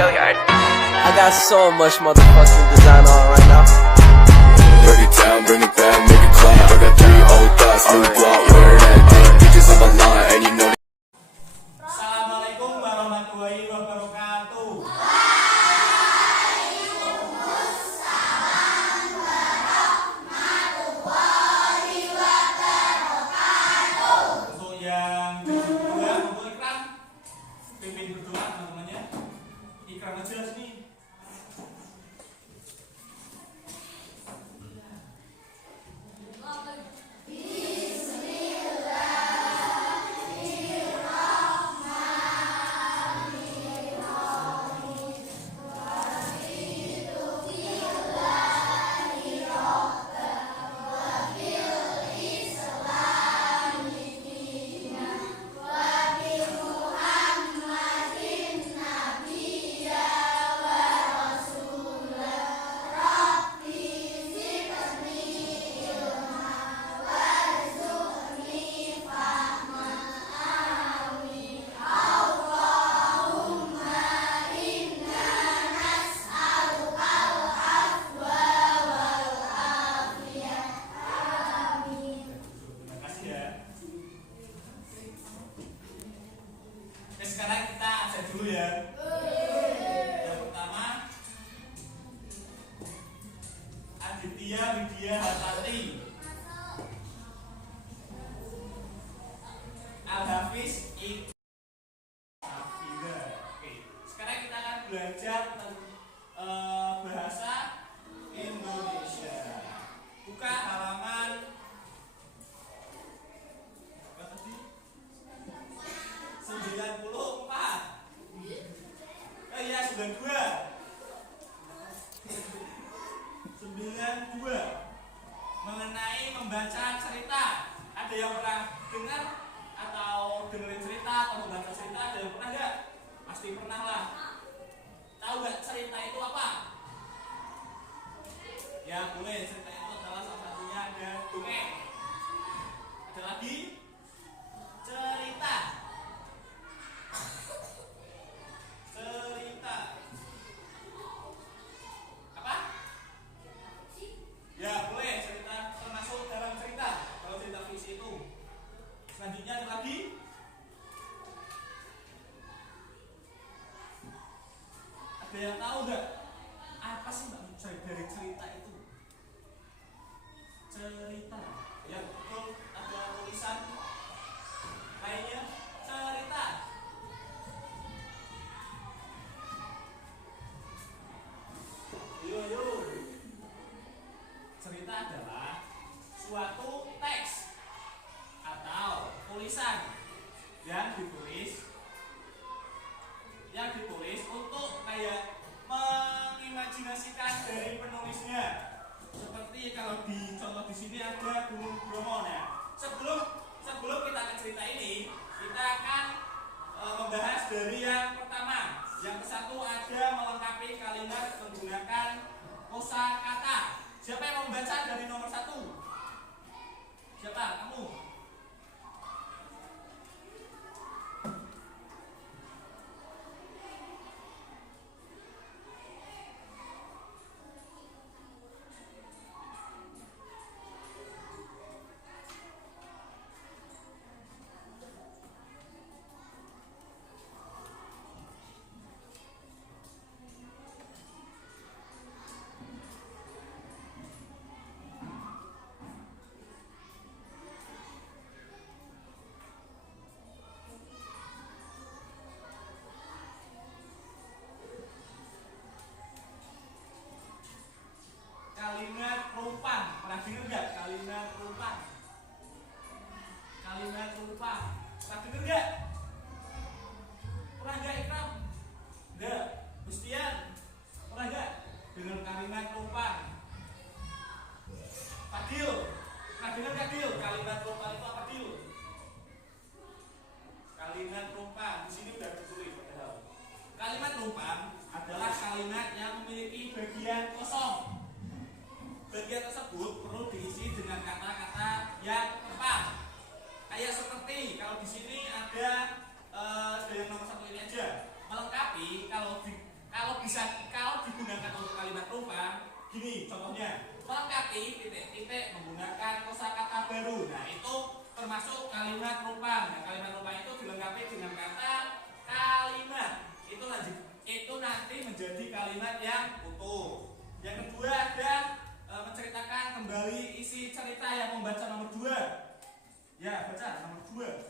I got so much motherfucking design on right now. Break it down, bring it back, make it clap. I got 3 old thoughts, new block, where that thing. Bitches on my line, and you know. Assalamualaikum warahmatullahi wabarakatuh. Untuk yang kedua, untuk ikram, pimpin berdoa namanya. Ikram aja sini. Sekarang kita absen dulu ya. Yang pertama, Aditya Widya Hartanti, Al-Hafiz Iqbal. Oke, sekarang kita akan belajar bahasa Indonesia. Buka halaman 94. Iya, 92 mengenai membaca cerita. Ada yang pernah dengar atau dengerin cerita atau membaca cerita? Ada yang pernah nggak? Pasti pernah lah. Tahu nggak cerita itu apa? Ya boleh, cerita itu adalah salah satunya ada dongeng. Ada lagi cerita. Apa? Ya boleh, cerita termasuk dalam cerita. Kalau cerita fiksi itu. Selanjutnya ada lagi. Ada yang tahu nggak? Apa sih maksud dari cerita itu? Cerita. Ya betul, ada tulisan lainnya. Cerita. Yo. Cerita adalah suatu teks atau tulisan yang ditulis untuk kayak mengimajinasikan dari penulisnya. Seperti kalau di contoh di sini ada Gunung Bromo. Nah, sebelum kita ke cerita ini, kita akan membahas dari yang pertama. Yang ke-1 ada melengkapi kalimat menggunakan kosakata. Siapa yang mau membaca dari nomor 1? Siapa? Kamu? Kalimat rumpang. Pernah dengar nggak kalimat rumpang? Kalimat rumpang. Pernah dengar nggak? Pernah nggak Ikram? Nggak. Gustian? Pernah nggak dengar kalimat rumpang? Fadil? Pernah dengar nggak Dil? Kalimat rumpang itu apa Dil? Kalimat rumpang. Di sini udah ditulis. Kalimat rumpang adalah kalimat yang memiliki bagian kosong. Bagian tersebut perlu diisi dengan kata-kata yang tepat. Kayak seperti kalau di sini ada yang nomor 1 ini aja, melengkapi. Kalau Kalau digunakan untuk kalimat rupa, gini contohnya, melengkapi titik-titik menggunakan kosakata baru. Nah, itu termasuk kalimat rupa. Nah, kalimat rupa itu dilengkapi dengan kata kalimat. Itu nanti menjadi kalimat yang utuh. Yang kedua ada menceritakan kembali isi cerita. Yang membaca nomor 2. Ya, baca nomor 2.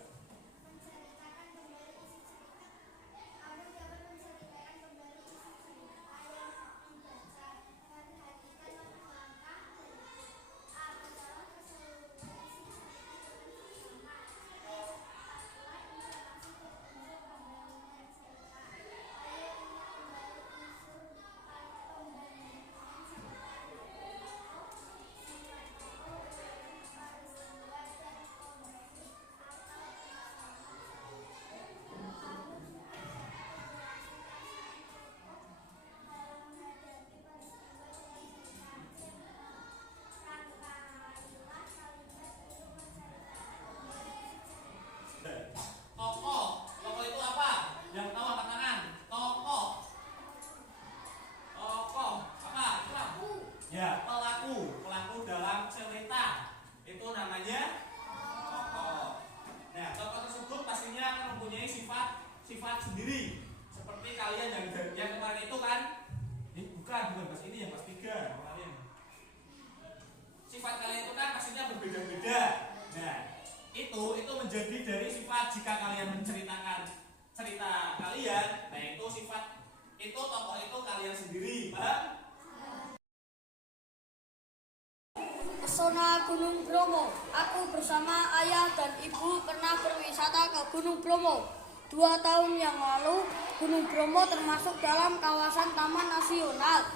Tokoh itu apa? Yang tahu angkat tangan. Tokoh apa? Pelaku. Ya, pelaku dalam cerita itu namanya tokoh. Nah, tokoh tersebut pastinya akan mempunyai sifat sendiri. Seperti kalian yang kemarin itu kan? Bukan pas ini yang pas 3 kemarin. Sifat kalian itu kan pastinya berbeda-beda. Nah, itu menjadi dari sifat jika kalian menceritakan cerita kalian. Nah, itu sifat itu tokoh itu kalian sendiri, paham? Pesona Gunung Bromo. Aku bersama ayah dan ibu pernah berwisata ke Gunung Bromo. 2 tahun yang lalu, Gunung Bromo termasuk dalam kawasan Taman Nasional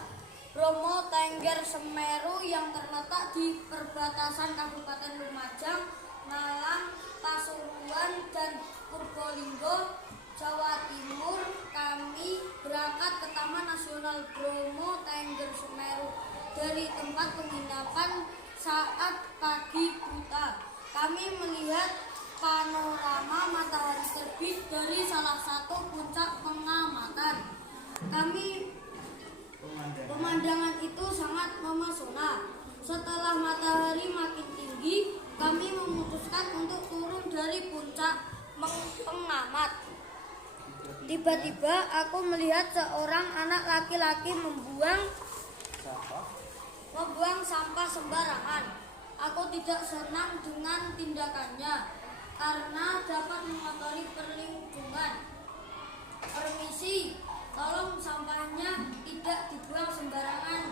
Bromo Tengger Semeru yang terletak di perbatasan Kabupaten Lumajang, Malang, Pasuruan, dan Purbolinggo, Jawa Timur. Kami berangkat ke Taman Nasional Bromo Tengger Semeru dari tempat penginapan saat pagi buta. Kami melihat panorama matahari terbit dari salah satu puncak pengamatan. Pemandangan itu sangat memesona. Setelah matahari makin tinggi, kami memutuskan untuk turun dari puncak pengamat. Tiba-tiba aku melihat seorang anak laki-laki membuang sampah sembarangan. Aku tidak senang dengan tindakannya karena dapat mengotori lingkungan. Permisi, tolong sampahnya tidak dibuang sembarangan.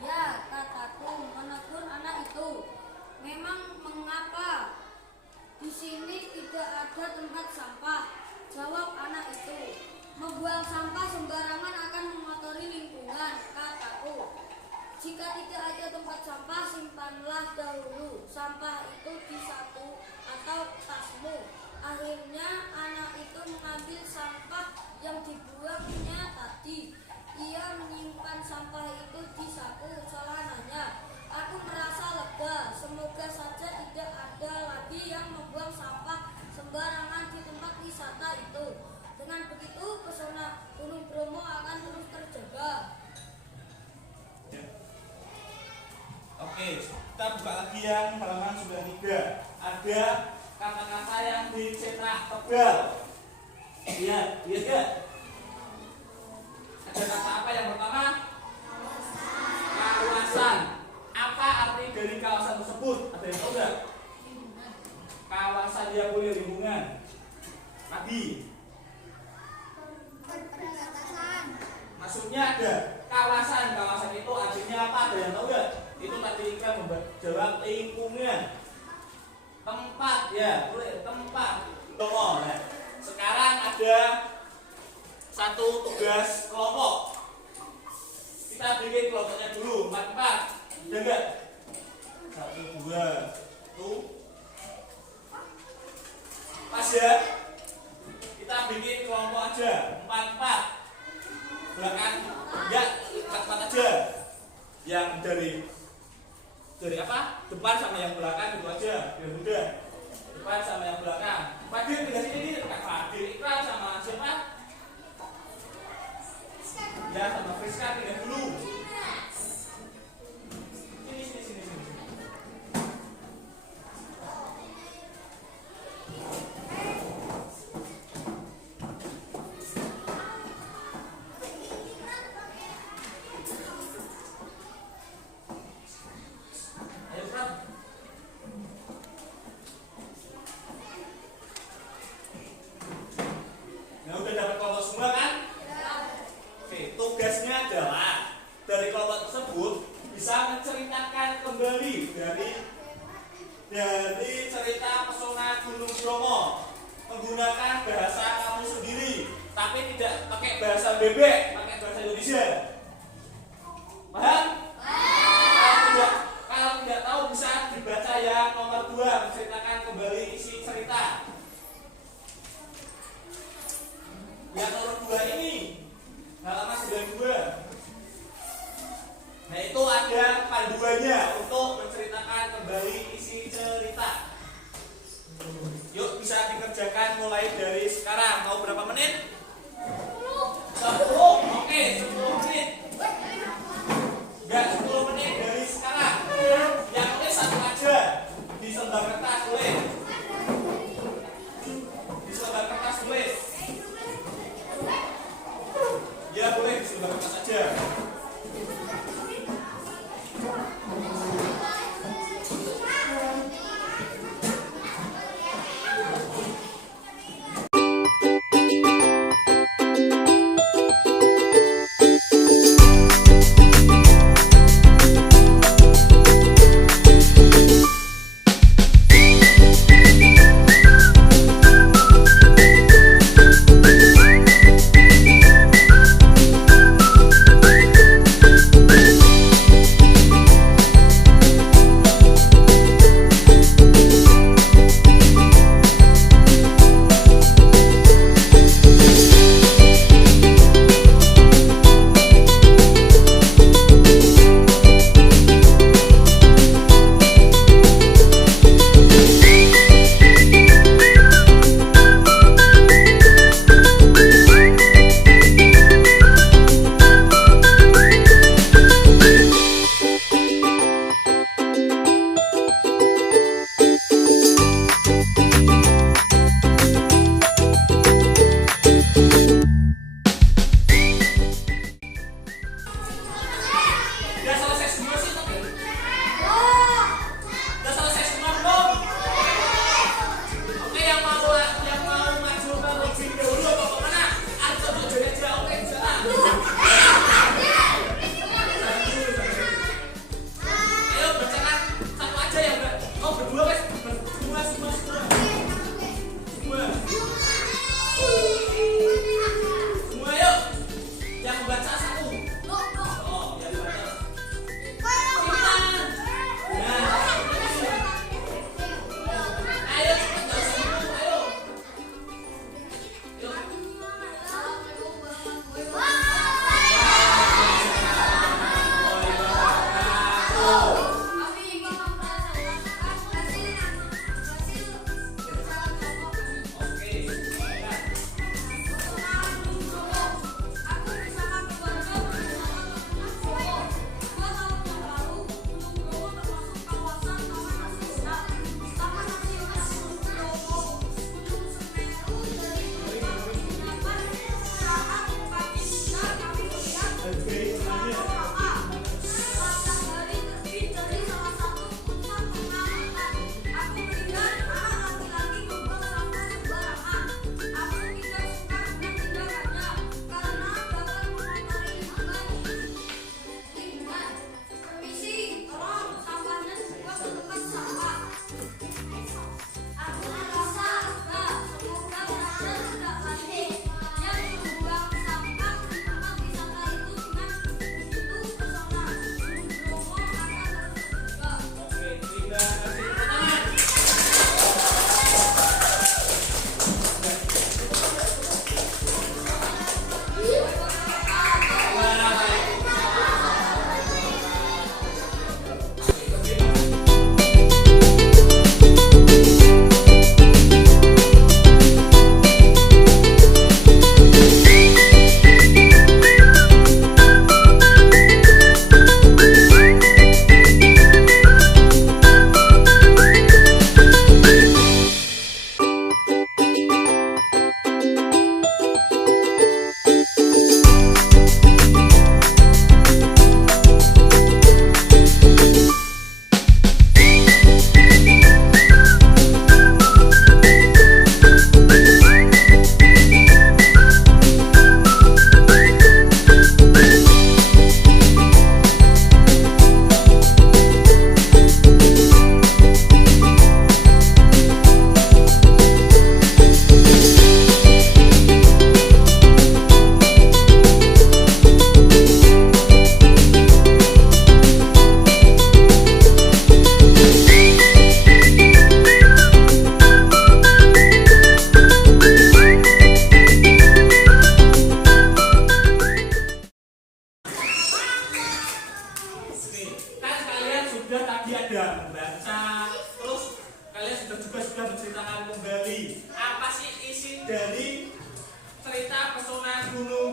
Ya, kataku menegur anak itu. Memang mengapa? Di sini tidak ada tempat sampah, jawab anak itu. Membuang sampah sembarangan akan mengotori lingkungan, kataku. Jika tidak ada tempat sampah, simpanlah dahulu sampah itu di saku atau tasmu. Akhirnya anak itu mengambil sampah yang dibuangnya tadi. Ia menyimpan sampah itu di saku celananya. Aku merasa lega. Semoga saja tidak ada lagi yang membuang sampah sembarangan di tempat wisata itu. Dengan begitu, pesona Gunung Bromo akan terus terjaga. Oke, kita buka lagi yang halaman 93. Ada kata-kata yang dicetak tebal. Lihat ya. Ada kata apa yang pertama? Kawasan. Apa arti dari kawasan tersebut? Ada yang tahu nggak? Kawasan dia boleh lingkungan. Nabi. Maksudnya ada kawasan itu artinya apa? Ada yang tahu nggak? Itu tadi kan menjawab lingkungan. Tempat ya, boleh tempat. Oh, nah. Sekarang ada satu tugas kelompok. Kita bikin kelompoknya dulu 4-4. Ada enggak? 1, 2, tuh. Pas ya. Kita bikin kelompok aja 4-4. Belakang enggak 4-4 aja. Yang dari apa? Depan sama yang belakang itu aja, biar mudah. Depan sama yang belakang. Fadil tinggal sini nih, Kak Fadil. Ikrar sama siapa? Ya kembali dari cerita pesona Gunung Bromo menggunakan bahasa kamu sendiri, tapi tidak pakai bahasa bebek, pakai bahasa Indonesia. Paham? Kalau tidak tahu bisa dibaca yang nomor 2, menceritakan kembali isi cerita. Yang nomor 2 ini halaman 92. Nah, itu ada panduannya untuk menceritakan kembali isi cerita. Yuk, bisa dikerjakan mulai dari sekarang. Mau berapa menit? 10. Oke, 10 menit. Enggak, 10 menit dari sekarang. Yang tulis satu aja di selembar kertas tulis. Di selembar kertas tulis. Ya, boleh di selembar kertas aja.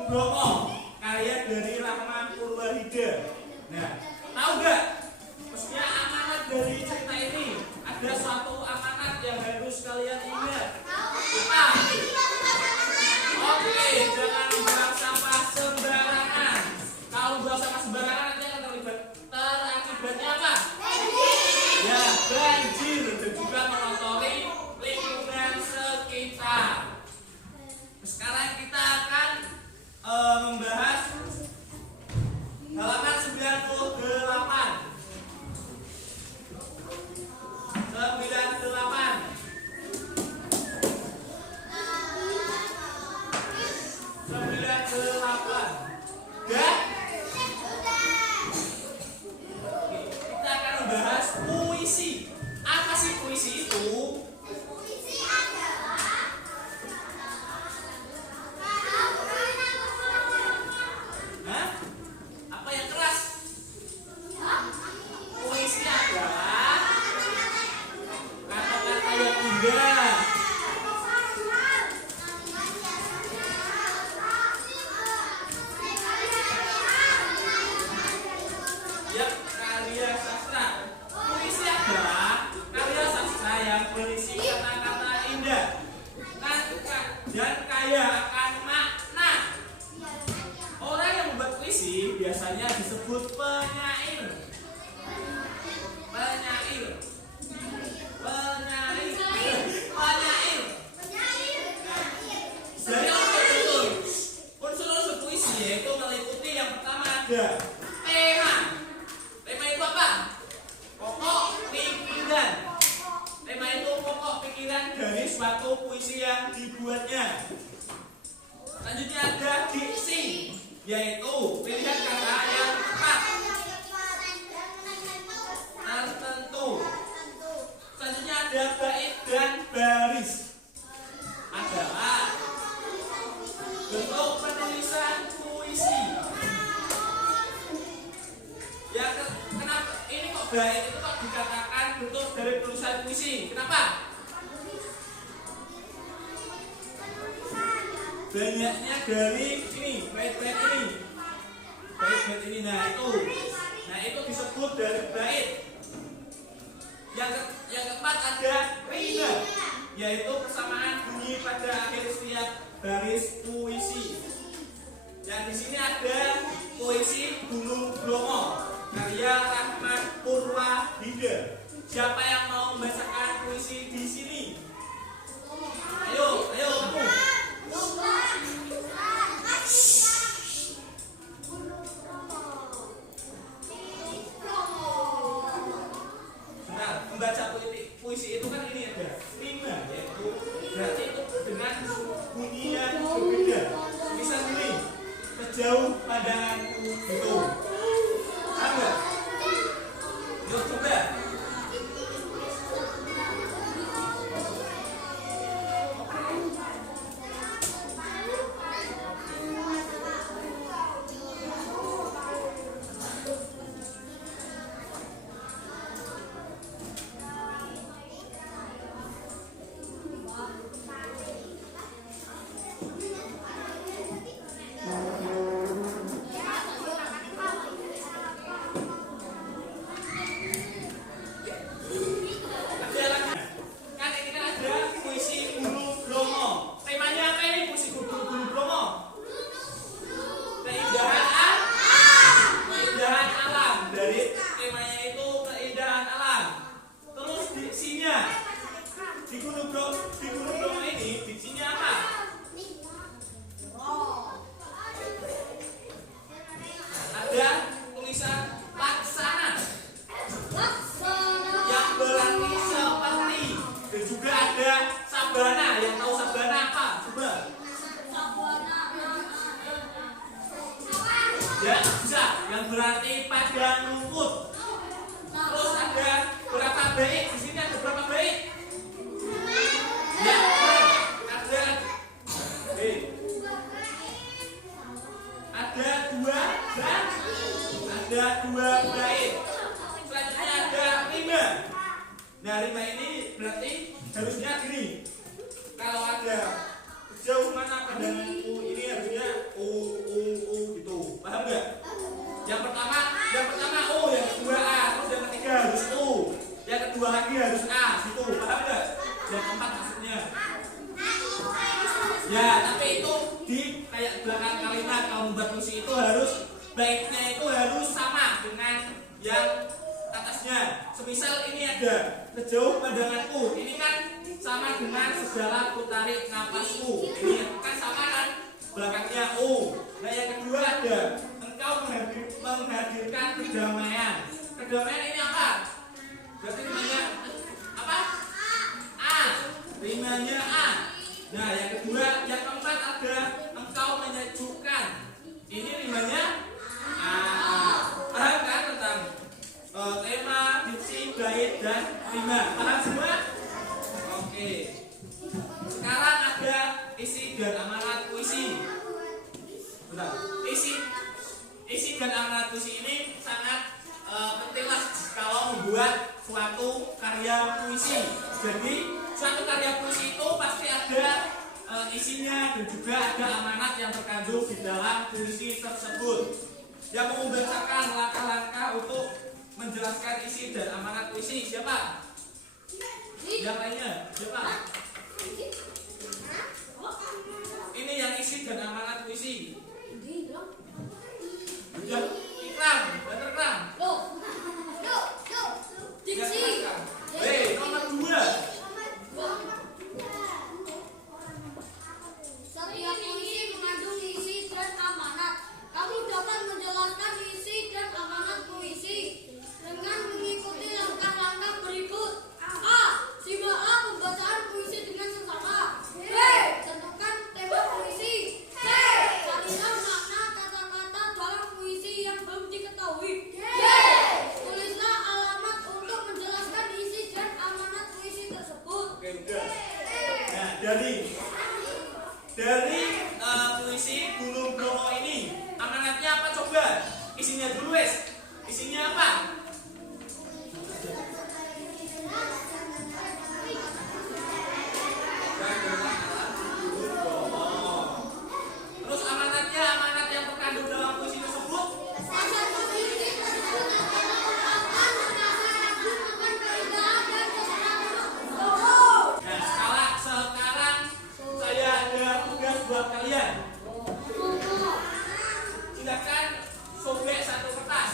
Bromo karya dari Rahman Purwahida. Nah, tahu nggak? Maksudnya amanat dari cerita ini ada suatu amanat yang harus kalian ingat. Apa? Oke, jangan buang sampah sembarangan. Kalau buang sampah sembarangan nanti akan terakibatnya apa? Ya, banjir dan juga mengotori lingkungan sekitar. Sekarang kita akan membahas halaman 98. Dan kita akan membahas puisi. Apa sih puisi itu? Hah? Apa yang keras? Puisi adalah kata-kata yang indah. Ya, karya sastra. Puisi adalah karya sastra yang berisi kata-kata indah dan kaya akan makna. Orang yang membuat puisi biasanya disebut penyair. Dari unsur-unsur puisi yaitu meliputi yang pertama ada tema. Tema itu apa? Pokok pikiran. Tema itu pokok pikiran dari suatu puisi yang dibuatnya. Selanjutnya ada diksi, yaitu pilihan kata yang tepat tertentu. Selanjutnya ada bait dan baris, adalah bentuk penulisan puisi. Ya, kenapa ini kok bait itu kok dikatakan bentuk dari penulisan puisi? Kenapa? Banyaknya dari ini, bait-bait ini. Bait-bait ini, nah itu disebut dari bait. Yang keempat ada rima, yaitu persamaan bunyi pada akhir setiap baris puisi. Yang di sini ada puisi Gunung Bromo karya Rahman Purwahida. Siapa yang mau membacakan puisi di sini? Ayo kamu. Nah, membaca puisi itu kan ini ada rima, yaitu berarti itu dengan bunyi yang berbeda. Misal ini, sejauh pandanganku itu. Ada? Yuk coba. Di Gunung Bromo ini diksinya apa? Ada tulisan laksana yang berarti seperti, dan juga ada sabana. Yang tahu sabana apa? Coba. Ya bisa, yang berarti padang rumput. Terus ada berapa bait? Di sini ada berapa bait? Ya, ada dua bait. Selanjutnya ada rima. Nah, rima ini berarti harusnya gini. Kalau ada sejauh mana pandanganku, ini harusnya kayak belakang kalimat kalau membuat puisi itu harus baiknya itu harus sama dengan yang atasnya. Semisal ini ada sejauh pandanganku, ini kan sama dengan segala ku tarik napasku, ini kan sama kan belakangnya U. Nah yang kedua ada engkau menghadirkan kedamaian. Kedamaian ini apa? Berarti rimanya apa? A. Rimanya A. Nah yang kedua, yang keempat ada engkau menyejukkan. Ini rimanya A. Paham kan tentang tema, diksi, bait, dan rima? Paham semua? Oke. Sekarang ada isi dan amanat puisi. Bentar. Isi dan amanat puisi ini sangat pentinglah kalau membuat suatu karya puisi. Jadi suatu karya puisi itu pasti ada isinya dan juga ada amanat yang terkandung di dalam puisi tersebut. Yang mau membacakan langkah-langkah untuk menjelaskan isi dan amanat puisi siapa? Yang lainnya siapa? Ini yang isi dan amanat puisi. Ya, Ikram, bener Ikram. Diksi. Nomor 2. Setiap puisi mengandung isi dan amanat. Kamu dapat menjelaskan isi dan amanat puisi dengan mengikuti langkah-langkah berikut. A. Simak A pembacaan puisi dengan seksama. B. Tentukan tema puisi. C. Carilah makna kata-kata dalam puisi yang belum diketahui. D. Tulislah alamat untuk menjelaskan isi dan amanat puisi tersebut. Oke, udah. Nah, dari puisi Gunung Bromo ini amanatnya apa coba? Isinya dulu wes. Isinya apa? Terus amanatnya, amanat yang terkandung dalam puisi tersebut? Nah, sekarang saya ada tugas buat kalian. Silakan sobek satu kertas.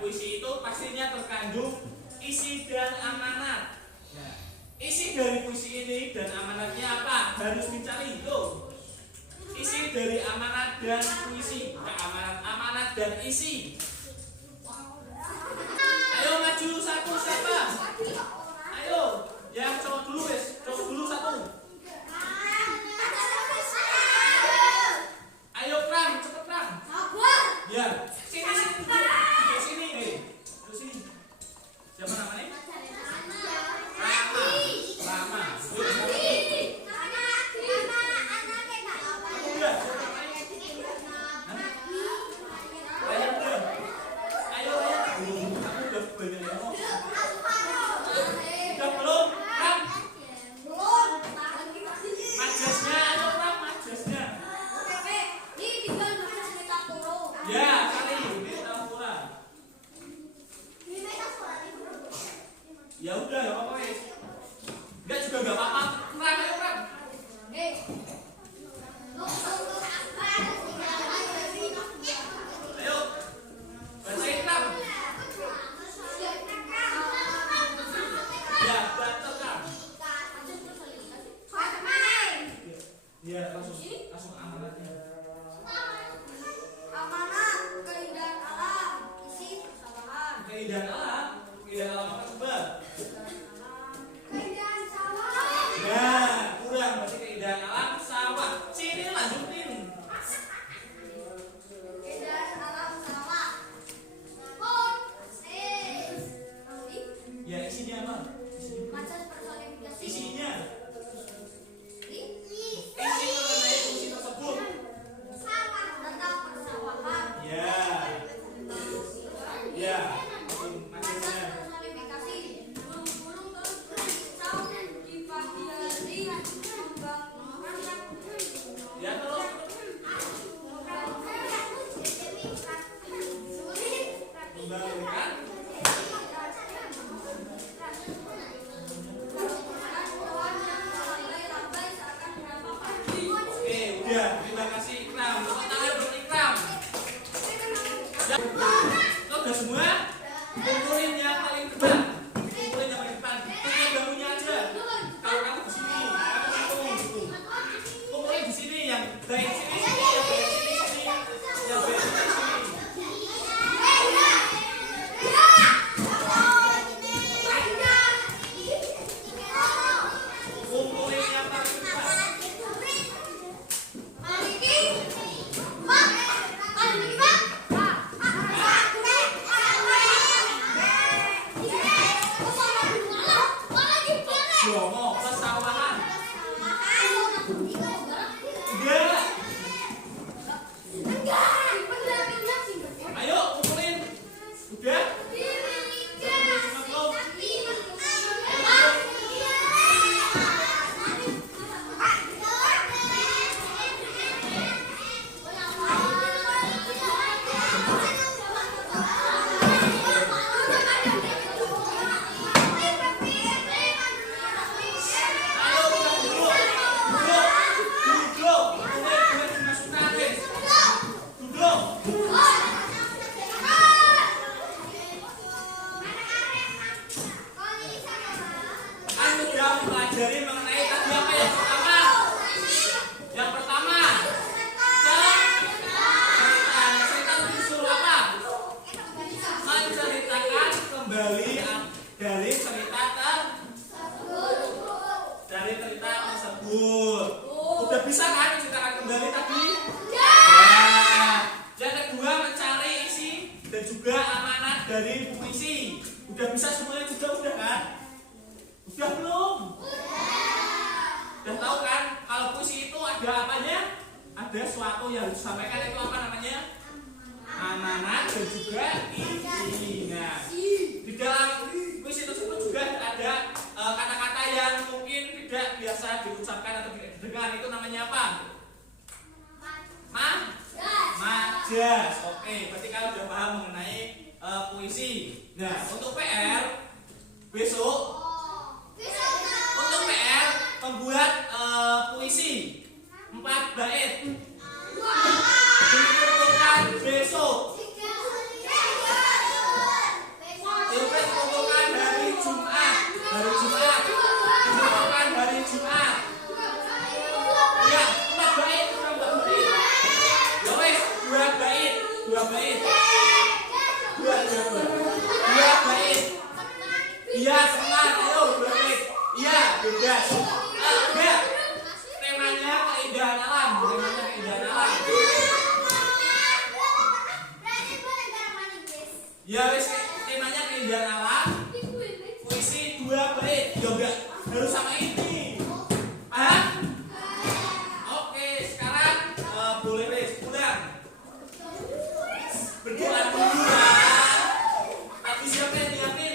Puisi itu pastinya terkandung isi dan amanat. Nah, isi dari puisi ini dan amanatnya apa? Harus dicari tuh. Isi dari amanat dan puisi, amanat dan isi. Ayo maju satu siapa? Ayo, yang cowok dulu wes, cowok dulu satu. Ayo Kram, cepet Kram. Ya, sini sini. Duduk sini. Siapa namanya? Rama. Udah. Biar langsung amanatnya. Amanat keindahan alam, isi persawahan. Keindahan alam apa coba? Keindahan sawah. Nah, kurang berarti keindahan alam sawah. Sini lanjutin. Keindahan alam sawah. Ya isinya apa? Macam personifikasi. Isinya. Isi Mengenai puisi tersebut. tentang persawahan. Ya. Ya. Macam personifikasi. Burung-burung terus bersau di pagi hari membangunkan. Ya terus. Membangunkan. Oke, udah. Terima kasih Ikram. Tepuk tangan buat Ikram. Ya. Lo udah semua? Kumpulin yang paling depan. Kumpulin yang paling depan. Tengah bambunya aja. Kalau kamu di sini, kamu situ. Kumpulin di sini yang baik sini, yang baik sini, yang baik sini. Kumpulin yang paling depan. Bromo pesawahan. Enggak. Ayo kumpulin. Udah. Ayo udah duduk. Duduk. Boleh dimasukkan, guys. Duduk. Kan sudah mempelajari mengenai tadi apa yang pertama? Yang pertama, cerita disuruh apa? Menceritakan kembali dari cerita tersebut. Udah bisa kan menceritakan kembali tadi? Ya. Yang kedua, mencari isi dan juga amanat dari puisi. Udah bisa semuanya juga udah kan? Udah belum? Udah tahu kan kalau puisi itu ada apanya? Ada suatu yang harus disampaikan, itu apa namanya? Amanat dan juga isi. Nah, di dalam puisi tersebut juga ada kata-kata yang mungkin tidak biasa diucapkan atau tidak didengar. Itu namanya apa? Majas. Oke, berarti kalian sudah paham mengenai puisi. Nah, untuk PR besok, untuk PR membuat puisi 4 bait. Dikumpulkan besok. Dikumpulkan hari Jumat. Dikumpulkan hari Jumat. Ya, 4 bait kurang bait. Ya wes, 2 bait. 2 bait. Iya, senang. Ayo, 2 bait. Iya, bebas. Enggak. Temanya keindahan alam. Ya wes, temanya keindahan alam. Puisi 2 bait. Ya enggak harus sama ini. Paham? Oke, sekarang boleh wes pulang. Berdoa dulu ya. Tapi siapa yang nyiapin?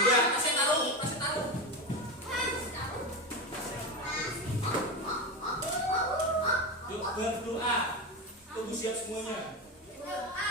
Ya, kasih taruh. Yuk berdoa. Tunggu siap semuanya. Doa.